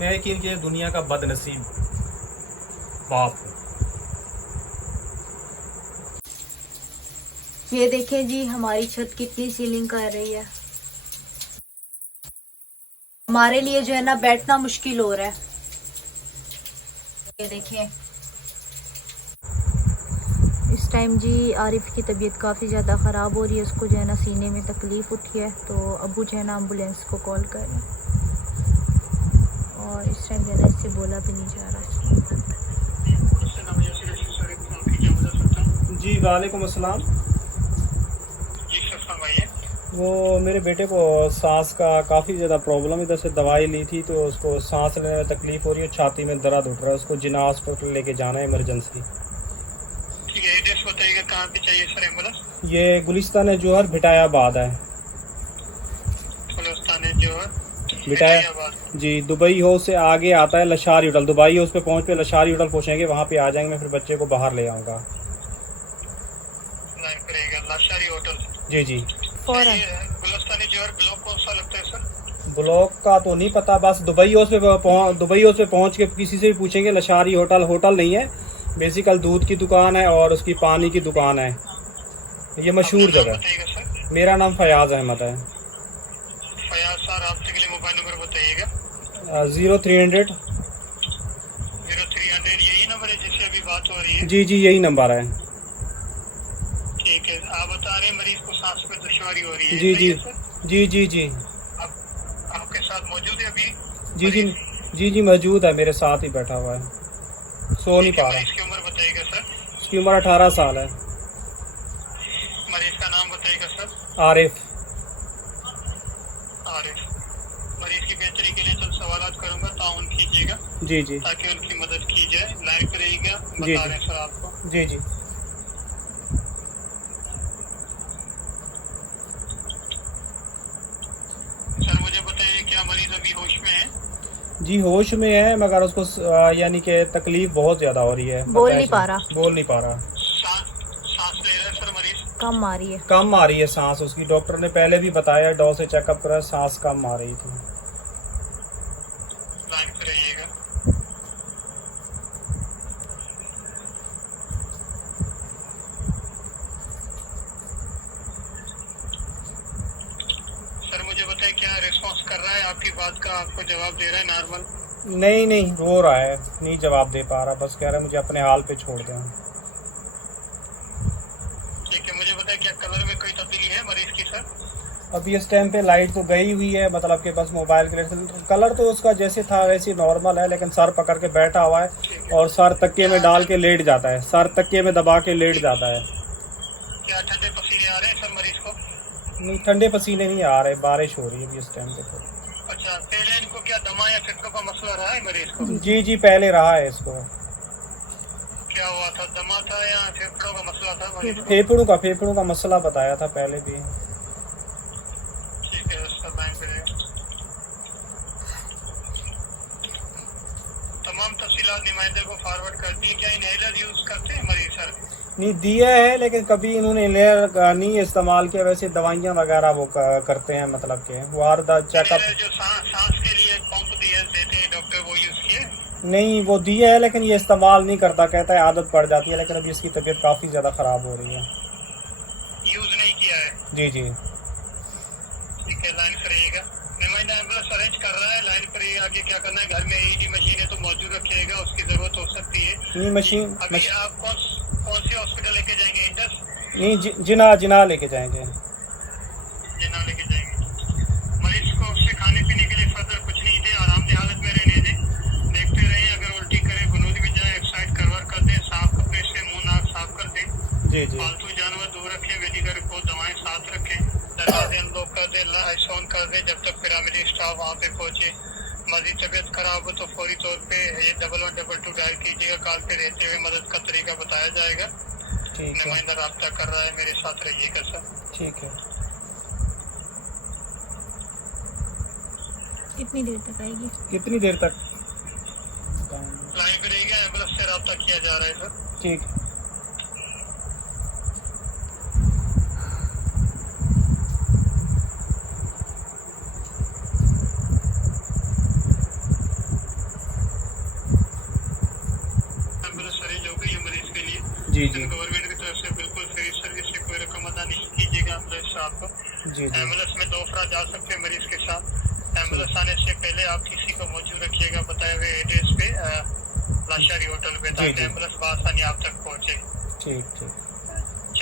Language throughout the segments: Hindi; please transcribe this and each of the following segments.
मैं यकीन किया दुनिया का बदनसीब बाप हूँ। ये देखें जी, हमारी छत कितनी सीलिंग कर रही है। हमारे लिए जो है ना बैठना मुश्किल हो रहा है। ये देखें, इस टाइम जी आरिफ की तबीयत काफ़ी ज़्यादा ख़राब हो रही है। उसको जो है ना सीने में तकलीफ़ उठी है, तो अबू जो है ना एम्बुलेंस को कॉल कर रहे हैं। और इस टाइम जो है ना इससे बोला भी नहीं जा रहा। जी वालेकुम अस्सलाम। वो मेरे बेटे को सांस का काफ़ी ज़्यादा प्रॉब्लम, इधर से दवाई ली थी तो उसको सांस लेने में तकलीफ़ हो रही है, छाती में दर्द उठ रहा है। उसको जिना हॉस्पिटल लेके जाना है इमरजेंसी। ठीक है, एड्रेस बताइएगा कहाँ पे चाहिए सर एम्बुलेंस? ये गुलिस्तान जोहर भिटायाबाद है। गुलिस्तान जोहर भिटाया जी, दुबई हाउस से आगे आता है लशारी होटल। दुबई हाउस पे पहुँच पे लशारी होटल पहुँचेंगे, वहाँ पे आ जाएंगे। मैं फिर बच्चे को बाहर ले आऊँगा। लाइन करेगा लाशारी होटल। जी जी। गुलिस्तान जोहर ब्लॉक कौन सा लगता है सर? ब्लॉक का तो नहीं पता, बस दुबई हाउस पे पहुँच के किसी से भी पूछेंगे लशारी होटल। होटल नहीं है, बेसिकल दूध की दुकान है और उसकी पानी की दुकान है। ये मशहूर जगह। मेरा नाम फयाज अहमद है। फयाज सर, आपके लिए मोबाइल नंबर बताइएगा। 0300 यही नंबर है जिससे अभी बात हो रही है? जी जी, यही नंबर है। ठीक है, आप बता रहे हैं मरीज को सांस में दुश्वारी हो रही है? जी जी जी जी जी। आपके साथ मौजूद है अभी? जी जी जी जी, मौजूद है, मेरे साथ ही बैठा हुआ है, सो नहीं पा रहा। इसकी उम्र बताइएगा सर। उसकी उम्र 18 साल है। मरीज का नाम बताइएगा सर। आरिफ। मरीज की बेहतरी के लिए सब सवाल करूंगा, ताउन कीजिएगा जी जी, ताकि उनकी मदद की जाए। लाइन पे रहिएगा, बता रहे हैं सर आपको। जी जी। सर मुझे बताइए, क्या मरीज अभी होश में है? जी होश में है, मगर उसको यानी कि तकलीफ बहुत ज्यादा हो रही है। बोल नहीं पा रहा। सांस ले रहा है सर मरीज? कम आ रही है। कम आ रही है सांस उसकी। डॉक्टर ने पहले भी बताया, डॉ से चेकअप करा, सांस कम आ रही थी। लाइन पे रहिएगा। सर मुझे बताइए, क्या रिस्पॉन्स कर रहा है आपकी बात का? आपको जवाब दे रहा है नॉर्मल? नहीं नहीं, रो रहा है, नहीं जवाब दे पा रहा, बस कह रहा है मुझे अपने हाल पे छोड़ दें। ठीक है, मुझे बताइए क्या कलर में कोई तब्दीली है मरीज की सर? अभी इस टाइम पे लाइट तो गई हुई है, मतलब कि बस मोबाइल के कलर तो उसका जैसे था वैसे नॉर्मल है, लेकिन सर पकड़ के बैठा हुआ है और सर तकिए में डाल के लेट जाता है, सर तकिए में दबा के लेट जाता है। क्या ठंडे पसीने आ रहे हैं सर मरीज को? नहीं, ठंडे पसीने नहीं आ रहे, बारिश हो रही है अभी इस टाइम पे तो। अच्छा, पहले इनको क्या दमा या फेफड़ों का मसला रहा है मरीज को? जी जी, पहले रहा है इसको। क्या हुआ था, दमा था या फेफड़ों का मसला था मरीज को? फेफड़ों का मसला बताया था पहले भी। ठीक है, उसका बैंक करेगा। तमाम तफसीलात नुमाइंदे को फॉरवर्ड कर दी। क्या इनहेलर यूज करते हैं मरीज सर? नहीं दिया है, लेकिन कभी इन्होंने इनहेलर नहीं इस्तेमाल किया। वैसे दवाइयाँ वगैरह वो करते हैं, मतलब के वो हर चेकअप। जो सांस के लिए पंप देते हैं डॉक्टर, वो यूज किए? नहीं, वो दिया है लेकिन ये इस्तेमाल नहीं करता, कहता है आदत पड़ जाती है, लेकिन अभी इसकी तबीयत काफ़ी ज़्यादा ख़राब हो रही है। यूज नहीं किया है? जी जी। ठीक है, लाइन पर रहिएगा। नुमाइंदा एम्बुलेंस अरेंज कर रहा है, लाइन पर आगे क्या करना है, घर में ईडी मशीन है तो मौजूद रखिएगा, उसकी जरूरत हो सकती है। नहीं मशीन अभी आप कौन सी हॉस्पिटल लेके जाएंगे? इंडस? नहीं, जिना लेके जाएंगे। जिना लेके जाएंगे। मरीज को उससे खाने पीने के लिए फर्दर कुछ नहीं दे, आरामदेह हालत में रहने दें। देखते रहे, अगर उल्टी करे, गुनूद भी जाए, एक्साइड करवर कर दे, साफ कपड़े से मुंह नाक साफ कर दे। जी जी। फालतू जानवर दूर रखें, मेडिकल रिपोर्ट दवाएं साथ रखें, दरवाजे अनलॉक कर दे, लाइट्स ऑन कर दे जब तक पैरामेडिक स्टाफ वहाँ पे पहुंचे। मजीद तबियत खराब हो तो फौरी तौर पे ये 1112 डायल कीजिएगा। कॉल पे रहते हुए मदद का तरीका बताया जाएगा। नुमाइंदा राब्ता कर रहा है, मेरे साथ रहिएगा सर। ठीक है। कितनी देर तक आएगी? कितनी देर तक? लाइन पे रहिएगा, एम्बुलेंस से राब्ता किया जा रहा है सर। ठीक। जी जी गवर्नमेंट की तरफ से बिल्कुल फ्री सर्विस से कोई रकम अदा नहीं कीजिएगा एम्बुलेंस स्टाफ को। जी जी एम्बुलेंस में 2 अफराद जा सकते हैं मरीज के साथ। एम्बुलेंस आने से पहले आप किसी को मौजूद रखिएगा बताए हुए एड्रेस पे लाशारी होटल पे, ताकि एम्बुलेंस बआसानी आप तक पहुंचे। ठीक ठीक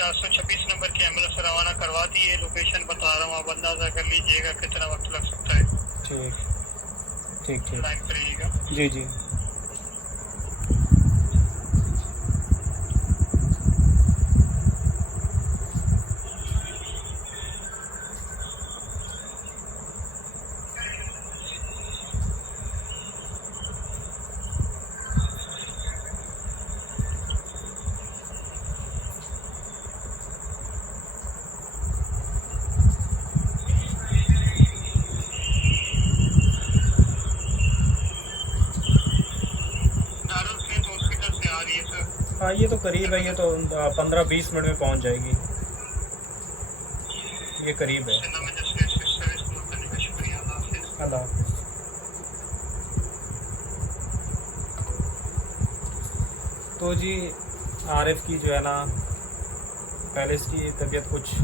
426 नंबर की एम्बुलेंस रवाना करवा दी है। लोकेशन बता रहा हूँ, आप अंदाजा कर लीजिएगा कितना वक्त लग सकता है। ठीक ठीक ठीक लाइन पर रहिएगा। जी जी हाँ, ये तो करीब है, ये तो 15-20 मिनट में पहुंच जाएगी, ये करीब है। अल्लाह हाफिज़। तो जी आरिफ की जो है ना, पहले इसकी तबीयत कुछ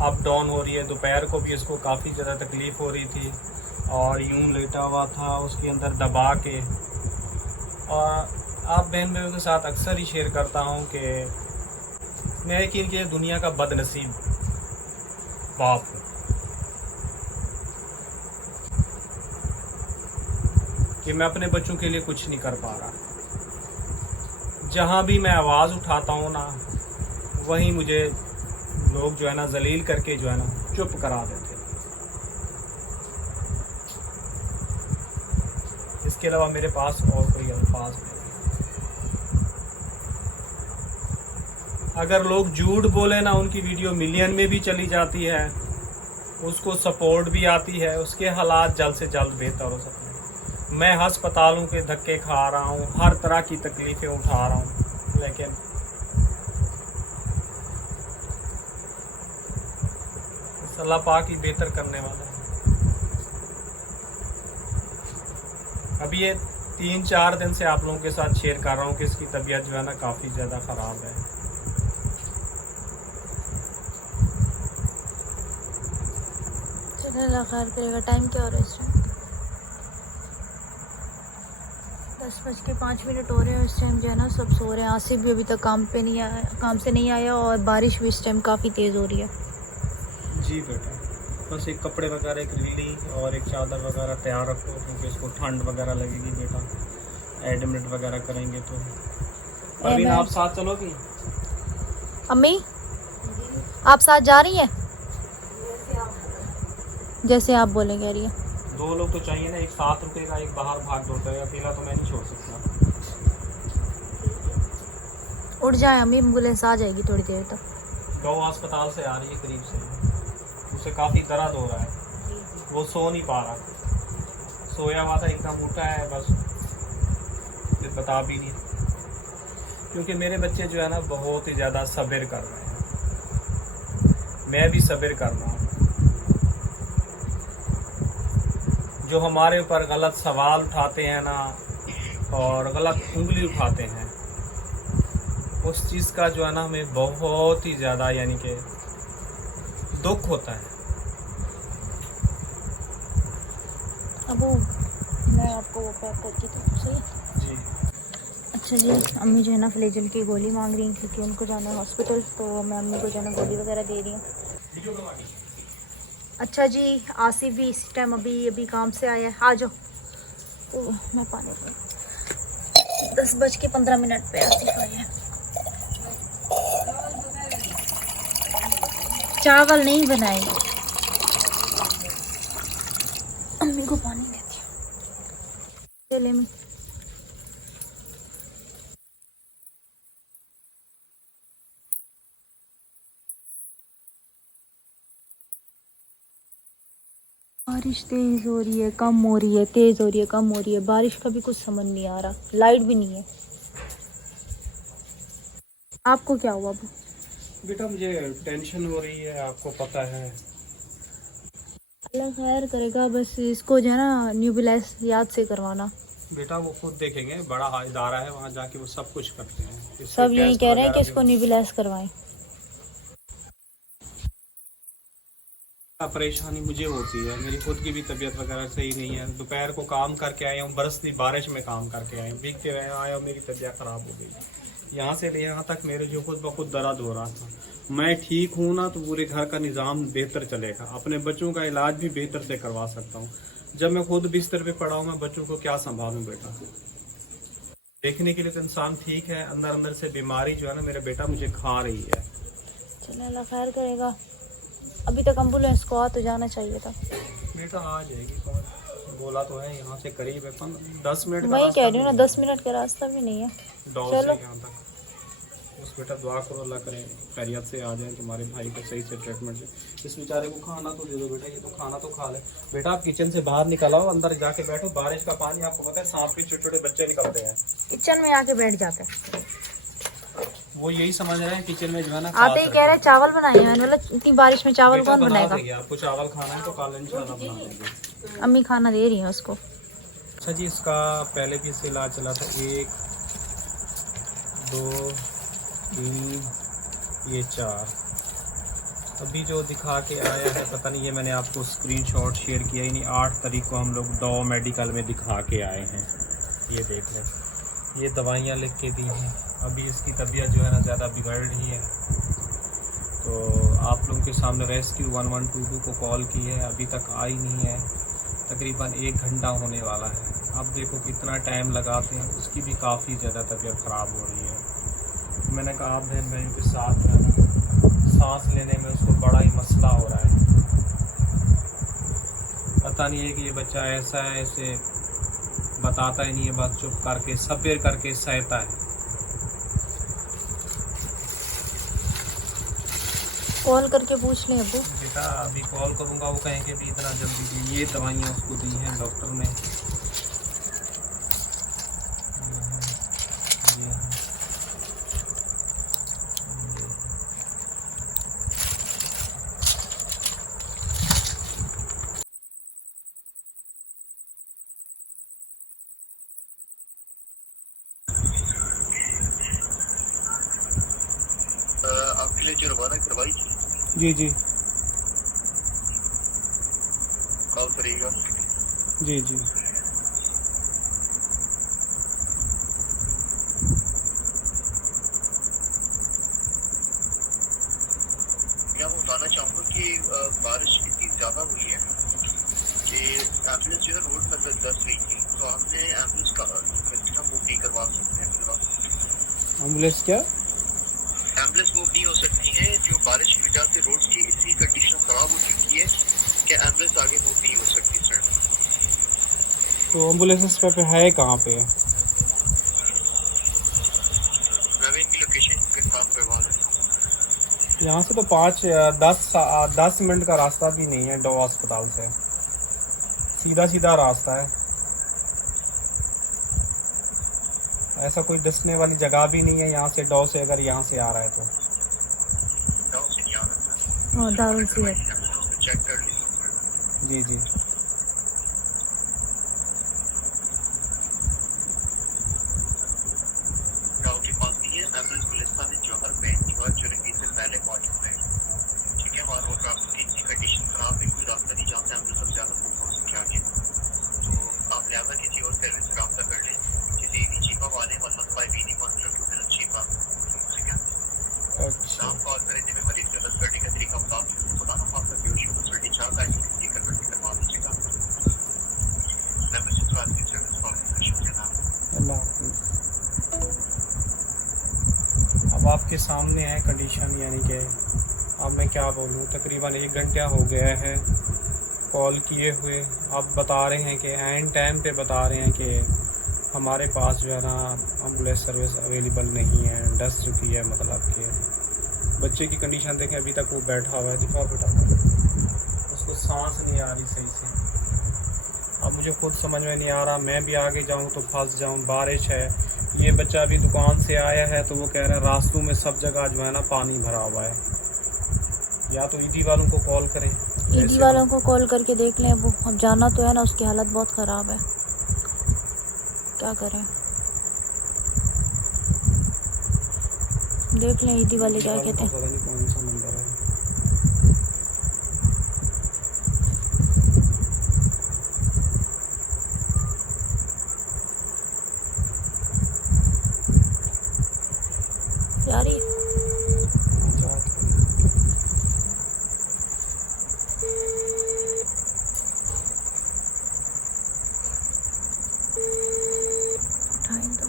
अप डाउन हो रही है। दोपहर को भी इसको काफ़ी ज़्यादा तकलीफ़ हो रही थी और यूं लेटा हुआ था उसके अंदर दबा के। और आप बहन भाइयों के साथ अक्सर ही शेयर करता हूं कि मैं यकीन कि दुनिया का बदनसीब बाप हूँ कि मैं अपने बच्चों के लिए कुछ नहीं कर पा रहा। जहां भी मैं आवाज़ उठाता हूं ना, वहीं मुझे लोग जो है ना जलील करके जो है ना चुप करा देते हैं। इसके अलावा मेरे पास और कोई अल्फाज नहीं। अगर लोग झूठ बोले ना, उनकी वीडियो मिलियन में भी चली जाती है, उसको सपोर्ट भी आती है, उसके हालात जल्द से जल्द बेहतर हो सकते हैं। मैं अस्पतालों के धक्के खा रहा हूँ, हर तरह की तकलीफ़ें उठा रहा हूँ, लेकिन अल्लाह पाक ही बेहतर करने वाला है। अभी ये 3-4 दिन से आप लोगों के साथ शेयर कर रहा हूँ कि इसकी तबीयत जो है ना काफ़ी ज़्यादा ख़राब है। अल्लाह खैर करेगा। टाइम क्या हो रहा है इस टाइम? 10:05 हो रहे हैं। इस टाइम जो है ना सब सो रहे हैं। आसिफ भी अभी तक काम से नहीं आया और बारिश भी इस टाइम काफ़ी तेज़ हो रही है। जी बेटा, बस एक कपड़े वगैरह, एक रिल्ली और एक चादर वगैरह तैयार रखो, क्योंकि इसको ठंड वगैरह लगेगी बेटा। एडमिट वगैरह करेंगे तो। परवीन, आप साथ चलोगी? अम्मी आप साथ जा रही हैं? जैसे आप बोले कह रही है। 2 लोग तो चाहिए ना, एक साथ रुकेगा, एक बाहर भाग दौड़ता है। अकेला तो मैं नहीं छोड़ सकता। उठ जाए अम्मी, एम्बुलेंस आ जाएगी थोड़ी देर तक। गाँव अस्पताल से आ रही है करीब से, उसे काफ़ी दर्द हो रहा है, वो सो नहीं पा रहा। सोया हुआ था, एकदम उठा है, बस फिर बता भी नहीं। क्योंकि मेरे बच्चे जो है ना बहुत ही ज़्यादा सब्र कर रहे हैं, मैं भी सब्र कर रहा हूँ। जो हमारे ऊपर गलत सवाल उठाते हैं ना और गलत उंगली उठाते हैं, उस चीज़ का जो है ना हमें बहुत ही ज़्यादा यानी कि दुख होता है। अब मैं आपको वो पैक करके दूँ, सही? जी अच्छा जी, अम्मी जो है ना फ्लेजल की गोली मांग रही हैं क्योंकि उनको जाना है हॉस्पिटल, तो मैं अम्मी को जो है ना गोली वगैरह दे रही हूँ। अच्छा जी, आसिफ भी इस टाइम अभी काम से आया है। आ जाओ। तो मैं पानी 10:15 पे आसिफ आया है। चावल नहीं बनाएंगे, अम्मी को पानी देती हूँ। चले मैं बारिश तेज हो रही है, कम हो रही है, तेज हो रही है, कम हो रही है। बारिश का भी कुछ समझ नहीं आ रहा। लाइट भी नहीं है। आपको क्या हुआ अबू? बेटा, मुझे टेंशन हो रही है, आपको पता है। अल्लाह खैर करेगा। बस इसको जो है ना न्यूबिलाइज याद से करवाना। बेटा वो खुद देखेंगे, बड़ा इदारा है, वहाँ जाके वो सब कुछ करते हैं। इसके सब यही टेस्ट कह रहे हैं कि वगैरह इसको निबुलाइज करवाएं। परेशानी मुझे होती है, मेरी खुद की भी तबीयत वगैरह सही नहीं है। दोपहर को काम करके आया हूँ, बरसती बारिश में काम करके आया हूँ, भीगते हुए आया हूँ, मेरी तबीयत ख़राब हो गई। यहाँ से ले यहाँ तक मेरे जो खुद ब खुद दर्द हो रहा था। मैं ठीक हूँ ना तो पूरे घर का निज़ाम बेहतर चलेगा, अपने बच्चों का इलाज भी बेहतर से करवा सकता हूँ। जब मैं खुद बिस्तर पे पड़ा हूँ, मैं बच्चों को क्या संभालूँ बेटा। देखने के लिए तो इंसान ठीक है, अंदर अंदर से बीमारी जो है ना मेरे बेटा मुझे खा रही है। चलो अल्लाह खैर करेगा। अभी तक एम्बुलेंस को आ तो जाना चाहिए था। बेटा आ जाएगी, कौन बोला तो है, यहाँ से करीब है 10 मिनट का वही रास्ता कह रही हूँ ना, भी 10 मिनट का रास्ता भी नहीं है। डॉल चलो। से यहाँ तक। बस बेटा दुआ करो, अल्लाह करे खैरियत से आ जाए तुम्हारे भाई को सही से ट्रीटमेंट से। इस बेचारे को खाना तो दे दो बेटा, ये तो खाना तो खा ले। बेटा आप किचन से बाहर निकल आओ, अंदर जाके बैठो। बारिश का पानी आपको पता है, सांप के छोटे छोटे बच्चे निकलते हैं, किचन में आके बैठ जाते हैं। वो यही समझ रहे हैं किचन में जो है ना आते ही कह रहे हैं चावल बनाए हैं। मतलब इतनी बारिश में चावल कौन बनाएगा। आपको चावल खाना है तो कल इंशाल्लाह बना देंगे। अम्मी खाना दे रही है उसको। अच्छा जी, इसका पहले भी इससे इलाज चला था, 1 2 3 ये 4। अभी जो दिखा के आया है पता नहीं, ये मैंने आपको स्क्रीनशॉट शेयर किया ही नहीं। 8 तारीख को हम लोग डॉ मेडिकल में दिखा के आए हैं। ये देख लें, ये दवाइयाँ लिख के दी हैं। अभी इसकी तबीयत जो है ना ज़्यादा बिगड़ रही है, तो आप लोगों के सामने रेस्क्यू 1122 को कॉल की है, अभी तक आई नहीं है। तकरीबन 1 घंटा होने वाला है। अब देखो कितना टाइम लगाते हैं, उसकी भी काफ़ी ज़्यादा तबीयत ख़राब हो रही है। तो मैंने कहा आप बहन भाइयों के साथ जो है ना, सांस लेने में उसको बड़ा ही मसला हो रहा है। पता नहीं है कि ये बच्चा ऐसा है, इसे बताता ही नहीं है, बस चुप करके सब्र करके सहता है। कॉल करके पूछ लें अब्बू। बेटा अभी कॉल करूँगा, वो कहेंगे अभी इतना जल्दी दी। ये दवाइयाँ उसको दी हैं डॉक्टर ने। आपके लिए जो रवाना करवाई थी, जी जी कॉल करिएगा। जी जी। मैं बताना चाहूँगा कि बारिश इतनी ज़्यादा हुई है कि एम्बुलेंस जो है रोड पर दस रही थी, तो हमने एम्बुलेंस का मूव नहीं करवा सकते हैं फिलहाल। एम्बुलेंस क्या? एम्बुलेंस मूव नहीं हो सकती है, जो बारिश की वजह से रोड की इतनी कंडीशन खराब हो चुकी है कि एम्बुलेंस आगे मूव नहीं हो सकती सर। तो एम्बुलेंस पे है कहाँ पे? मैं भी इनकी लोकेशन के साथ करवा देता हूँ। यहाँ से तो 10 मिनट का रास्ता भी नहीं है, डॉ अस्पताल से सीधा सीधा रास्ता है। ऐसा कोई दसने वाली जगह भी नहीं है यहाँ से, डॉ से अगर यहाँ से आ रहा है तो। गाँव से नहीं आ रहा हाँ, दारुल से है। चेक कर लीजिए। जी जी। गाँव के पास ही है एम्बुलेंस गुलिस्तान में जौहर में चुरंगी से पहले मौजूद है। ठीक है, वहाँ रोड रास्ते की इतनी कंडीशन खराब है, कोई रास्ता नहीं जहाँ से एम्बुलेंस सबसे ज़्यादा मूव हो सके आगे। तो आप लिहाजा किसी और सर्विस से रब्ता कर लें, किसी भी चीपा वाले 115 चीपा। ठीक है, अच्छा आप कॉल करें जब मरीज को 10 करने का तरीका बता खुदा ना आपका सर्टी चाहता है कि करवा दीजिएगा। मैं बस इस बात की सर्विस कॉल के नाम। अल्लाह हाफिज़। अब आपके सामने है कंडीशन, यानी कि अब मैं क्या बोलूँ, तकरीबन 1 घंटा हो गया है कॉल किए हुए। आप बता रहे हैं कि एंड टाइम पे बता रहे हैं कि हमारे पास जो है ना एम्बुलेंस सर्विस अवेलेबल नहीं है, डस चुकी है। मतलब कि बच्चे की कंडीशन देखें, अभी तक वो बैठा हुआ है, दिखाओ बेटा, उसको सांस नहीं आ रही सही से। अब मुझे खुद समझ में नहीं आ रहा, मैं भी आगे जाऊं तो फंस जाऊं। बारिश है, ये बच्चा अभी दुकान से आया है तो वो कह रहा है रास्तों में सब जगह जो है ना पानी भरा हुआ है। या तो ईदी वालों को कॉल करें, ईदी वालों को कॉल करके देख लें। वो अब जाना तो है ना, उसकी हालत बहुत ख़राब है। क्या करें, देख लें ईदी वाले क्या कहते हैं। पता नहीं कौन सा नंबर है। यार ये उठाएं तो,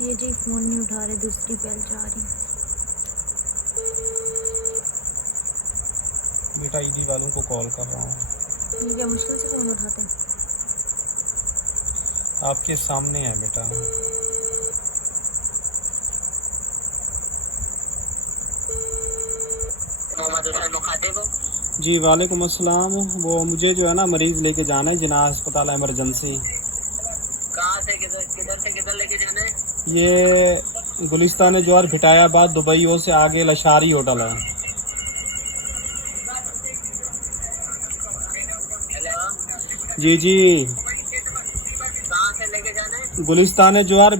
ये जी फोन नहीं उठा रहे, दूसरी बेल जा रही है। बेटा ईदी वालों को कॉल कर रहा हूँ। ये क्या मुश्किल से फोन उठाते हैं? आपके सामने है बेटा। जी वालेकुम अस्सलाम। वो मुझे जो है ना मरीज़ लेके जाना है जिना अस्पताल इमरजेंसी। कहाँ से किधर लेके जाना है? ये गुलिस्तान जवार भिटायाबाद दुबई से आगे लशारी होटल है। हेलो, जी जी, कहाँ से लेके जाना है? गुलिस्तान जवार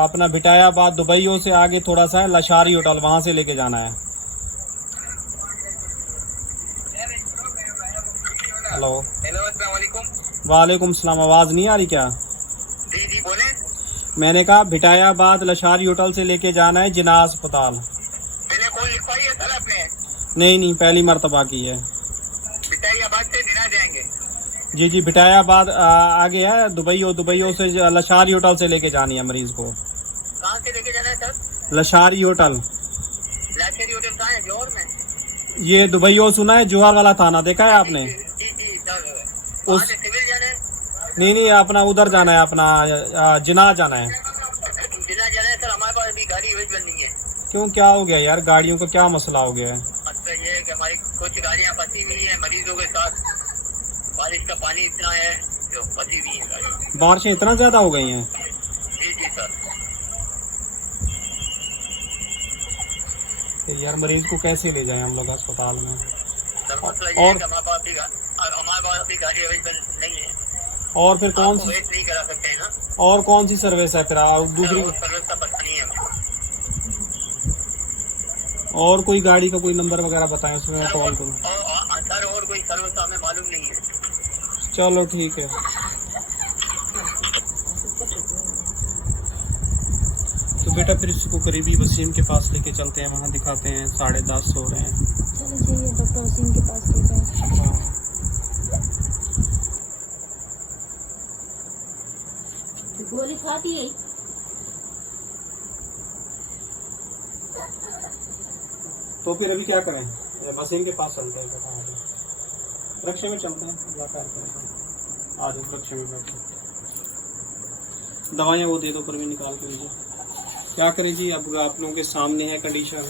अपना भिटायाबाद दुबई से आगे थोड़ा सा है लशारी होटल, वहाँ से लेके जाना है। हेलो अस्सलाम वालेकुम। वालेकुम सलाम। आवाज़ नहीं आ रही क्या? जी बोले। मैंने कहा भिटायाबाद लशारी होटल से लेके जाना है जिना अस्पताल। मैंने कॉल लिखवाई है सर आपने? नहीं, पहली मर्तबा की है। भिटायाबाद से जिना जाएंगे? जी जी, भिटायाबाद आगे है दुबई से लशारी होटल से लेके जानी है मरीज को। कहाँ से लेके जाना है सर? लशारी होटल। लाशेरी होटल कहाँ है? जौहर में? ये दुबई सुना है, जोहर वाला थाना देखा है आपने? जी सर। उस सिविल जाना है? नहीं, अपना उधर जाना है, अपना जिना जाना है। जिला जाना है सर। हमारे पास अभी गाड़ी अवेलेबल नहीं है। क्यों, क्या हो गया यार? गाड़ियों का क्या मसला हो गया है? मसला ये है कि हमारी कुछ गाड़ियाँ फंसी हुई है मरीजों के साथ। बारिश का पानी इतना है जो फंसी हुई है गाड़ी। बारिशें इतना ज्यादा हो गई हैं? जी सर। यार मरीज को कैसे ले जाएं हम लोग अस्पताल में? सर मसला ये है कि हमारे पास अभी गाड़ी अवेलेबल नहीं है। और फिर कौन सी वेट नहीं करा सकते हैं ना। और कौन सी सर्विस है फिर दूसरी? सर्विस का पता नहीं है। और कोई गाड़ी का कोई नंबर वगैरह बताएं, उसमें कॉल करूँ। सर और कोई सर्विस हमें मालूम नहीं है। चलो ठीक है। तो बेटा फिर इसको करीबी वसीम के पास लेके चलते हैं, वहाँ दिखाते हैं। 10:30 हो रहे हैं। चलो चाहिए डॉक्टर वसीम के पास ले जाएं। गोली खाती है। तो फिर अभी क्या करें? वसीम के पास चलते हैं। रिक्शे में चलते हैं। अल्लाह खैर करेगा। आज रिक्शे में बैठे। दवाइयाँ वो दे दो, पर भी निकाल के मुझे। क्या करें जी, अब आप लोगों के सामने है कंडीशन।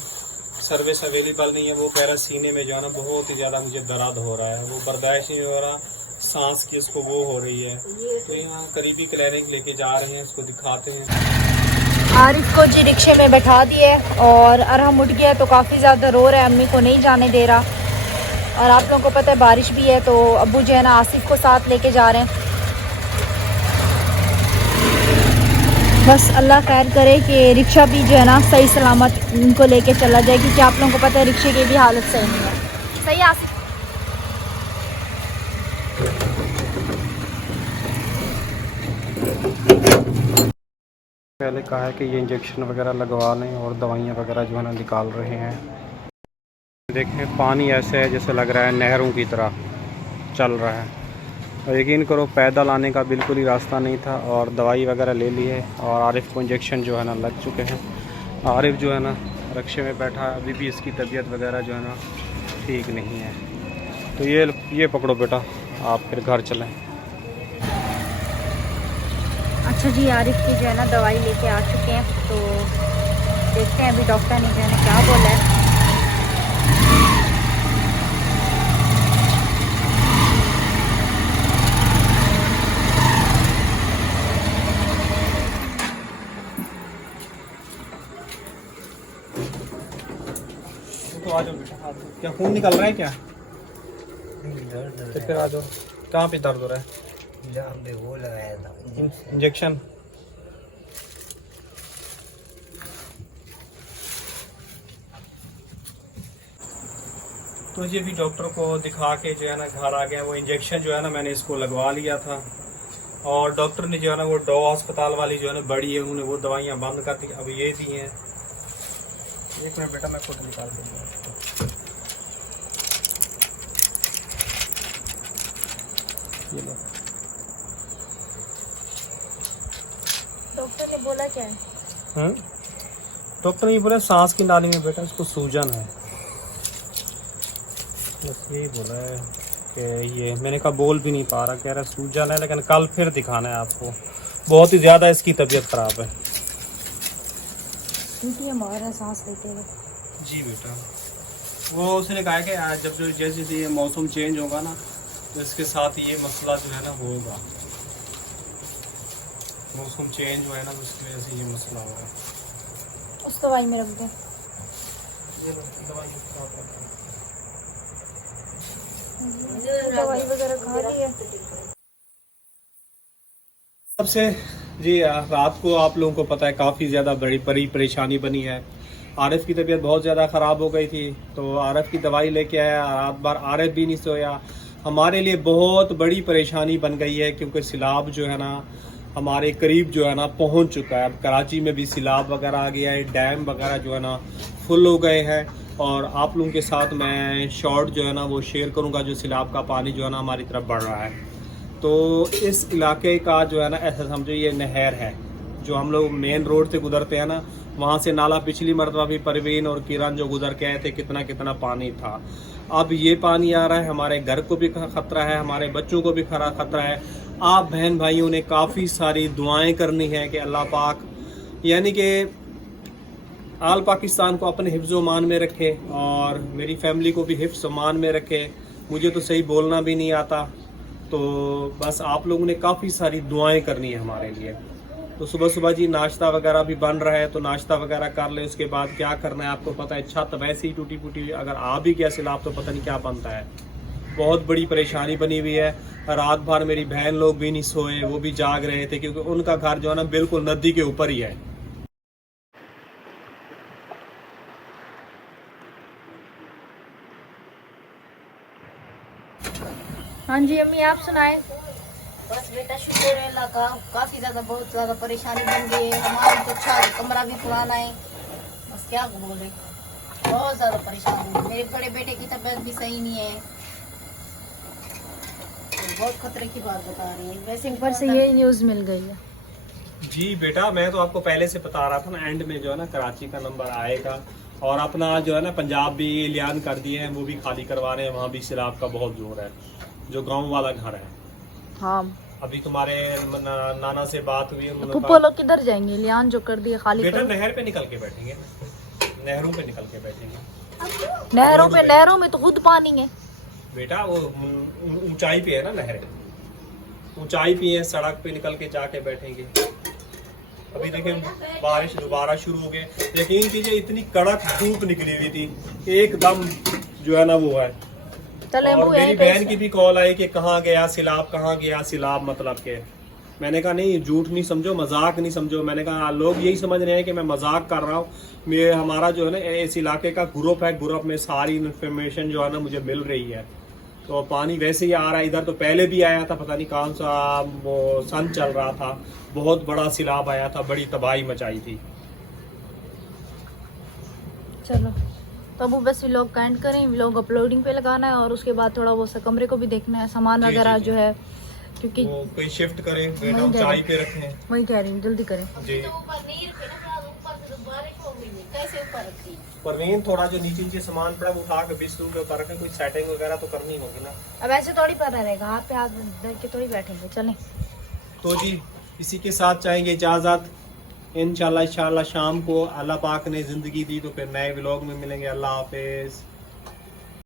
सर्विस अवेलेबल नहीं है। वो कह रहा सीने में जो है ना बहुत ही ज़्यादा मुझे दर्द हो रहा है, वो बर्दाश्त नहीं हो रहा, सांस की इसको वो हो रही है। तो यहाँ करीबी क्लिनिक लेके जा रहे हैं, इसको दिखाते हैं। आरिफ को जी रिक्शे में बैठा दिए और अरहम उठ गया तो काफ़ी ज़्यादा रो रहा है, अम्मी को नहीं जाने दे रहा। और आप लोगों को पता है बारिश भी है, तो अब्बू जो है ना आसिफ को साथ लेके जा रहे हैं। बस अल्लाह खैर करे कि रिक्शा भी जो है ना सही सलामत इनको लेके चला जाए, क्योंकि आप लोगों को पता है रिक्शे की भी हालत सही नहीं है। सही आसिफ? पहले कहा है कि ये इंजेक्शन वगैरह लगवा लें और दवाइयाँ वगैरह जो है ना निकाल रहे हैं। देखें पानी ऐसे है जैसे लग रहा है नहरों की तरह चल रहा है। और यकीन करो पैदल आने का बिल्कुल ही रास्ता नहीं था। और दवाई वगैरह ले ली है और आरिफ को इंजेक्शन जो है ना लग चुके हैं। आरिफ जो है ना रिक्शे में बैठा है, अभी भी इसकी तबीयत वगैरह जो है ना ठीक नहीं है। तो ये पकड़ो बेटा, आप फिर घर चलें। अच्छा जी, आरिफ की जो है ना दवाई लेके आ चुके हैं, तो देखते हैं अभी डॉक्टर ने जो है ना क्या बोला है। तो आ जाओ बेटा। क्या खून निकल रहा है क्या? तो फिर आ जाओ। कहाँ पे दर्द हो रहा है? जहाँ पे वो लगाया था इंजेक्शन। तो ये भी डॉक्टर को दिखा के जो है ना घर आ गया। वो इंजेक्शन जो है ना मैंने इसको लगवा लिया था, और डॉक्टर ने जो है ना वो डॉ अस्पताल वाली जो है ना बड़ी है, उन्होंने वो दवाइयाँ बंद कर दी, अब ये दी हैं। एक मिनट बेटा, मैं खुद निकाल दूँगा आपको। ये लो। डॉक्टर ने बोला क्या है? डॉक्टर ने ये बोला सांस की नाली में बेटा इसको सूजन है, बस यही बोला है कि ये। मैंने कहा बोल भी नहीं पा रहा, कह रहा सूजन है, लेकिन कल फिर दिखाना है आपको। बहुत ही ज़्यादा इसकी तबीयत ख़राब है। हमारा सांस लेते हुए। जी बेटा, वो उसने कहा कि जब जो जैसे ये मौसम चेंज होगा ना, तो इसके साथ ये मसला जो है ना होगा। मौसम चेंज हुआ है ना, तो उसकी वजह से ये मसला होगा। उस दवाई में रख दो। दवाई वगैरह खा ली है। सबसे जी रात को आप लोगों को पता है काफ़ी ज़्यादा बड़ी परेशानी बनी है। आरिफ की तबीयत बहुत ज़्यादा ख़राब हो गई थी, तो आरिफ की दवाई लेके आया। रात भर आरिफ भी नहीं सोया। हमारे लिए बहुत बड़ी परेशानी बन गई है, क्योंकि सैलाब जो है ना हमारे करीब जो है ना पहुंच चुका है। अब कराची में भी सैलाब वगैरह आ गया है, डैम वगैरह जो है ना फुल हो गए हैं। और आप लोगों के साथ मैं शॉर्ट जो है ना वो शेयर करूंगा, जो सैलाब का पानी जो है ना हमारी तरफ बढ़ रहा है। तो इस इलाके का जो है ना ऐसा समझो ये नहर है, जो हम लोग मेन रोड से गुजरते हैं ना, वहाँ से नाला पिछली मरतबा भी परवीन और किरण जो गुजर के आए थे, कितना कितना पानी था। अब ये पानी आ रहा है, हमारे घर को भी खतरा है, हमारे बच्चों को भी खतरा है। आप बहन भाइयों ने काफ़ी सारी दुआएं करनी है कि अल्लाह पाक यानी कि आल पाकिस्तान को अपने हिफ्ज़ मान में रखे, और मेरी फैमिली को भी हिफ्ज़ मान में रखे। मुझे तो सही बोलना भी नहीं आता, तो बस आप लोगों ने काफ़ी सारी दुआएं करनी है हमारे लिए। तो सुबह सुबह जी नाश्ता वगैरह भी बन रहा है, तो नाश्ता वगैरह कर ले। उसके बाद क्या करना है आपको पता है, छत वैसे ही टूटी फूटी, अगर आ भी गया सैलाब तो पता नहीं क्या बनता है। बहुत बड़ी परेशानी बनी हुई है। रात भर मेरी बहन लोग भी नहीं सोए, वो भी जाग रहे थे, क्योंकि उनका घर जो है ना बिल्कुल नदी के ऊपर ही है। हाँ जी अम्मी, आप सुनाएं। बस बेटा शुक्र है अल्लाह का, काफी ज्यादा बहुत ज्यादा परेशानी बन गई है। हमारा तो अच्छा कमरा भी पुराना है, बस क्या बोले, बहुत ज्यादा परेशानी है। मेरे बड़े बेटे की तबीयत भी सही नहीं है, तो बहुत खतरे की बात बता रही है। वैसे ऊपर से ये न्यूज़ मिल गई है। जी बेटा, मैं तो आपको पहले से बता रहा था ना, एंड में जो है ना कराची का नंबर आएगा, और अपना जो है ना पंजाब भी ऐलान कर दिए हैं, वो भी खाली करवा रहे हैं। वहाँ भी सैलाब का बहुत जोर है, जो गांव वाला घर है। हाँ, अभी तुम्हारे नाना से बात हुई, पुप्पो लोग किधर जाएंगे? लियान जो कर दिए खाली बेटा करो। नहर पे निकल के बैठेंगे, नहरों पे निकल के बैठेंगे। नहरों में तो खुद पानी है बेटा, वो ऊंचाई पे है ना नहर, ऊंचाई पे है, सड़क पे निकल के जाके बैठेंगे। अभी देखें बारिश दोबारा शुरू हो गई। यकीन कीजिए इतनी कड़क धूप निकली हुई थी, एकदम जो है ना वो है। और मेरी बहन की भी कॉल आई कि कहाँ गया सैलाब, कहाँ गया सैलाब, मतलब के मैंने कहा नहीं, झूठ नहीं समझो, मजाक नहीं समझो। मैंने कहा लोग यही समझ रहे हैं कि मैं मजाक कर रहा हूँ। हमारा जो है ना इस इलाके का ग्रुप है, ग्रुप में सारी इन्फॉर्मेशन जो है ना मुझे मिल रही है। तो पानी वैसे ही आ रहा है, इधर तो पहले भी आया था, पता नहीं कौन सा वो सन चल रहा था, बहुत बड़ा सैलाब आया था, बड़ी तबाही मचाई थी। चलो तो अब बस व्लॉग का एंड करें, व्लॉग अपलोडिंग पे लगाना है, और उसके बाद थोड़ा वो सा कमरे को भी देखना है, सामान वगैरह जो है, क्योंकि वो कोई शिफ्ट करें, ऊंचाई पे रखें। वही कह रही हूँ, जल्दी करें जी कैसे ऊपर रखी? परवीन, थोड़ा जो नीचे नीचे सामान पड़ा वो उठा के बिस्तरों के ऊपर रखें, कोई सेटिंग वगैरह तो करनी होगी ना। अब ऐसे थोड़ी पता रहेगा, हाथ पे हाथ धर के थोड़ी बैठेंगे। चलें तो जी इसी के साथ चाहेंगे इजाज़त। इंशाल्लाह शाम को अल्लाह पाक ने ज़िंदगी दी तो फिर नए व्लॉग में मिलेंगे। अल्लाह हाफिज़।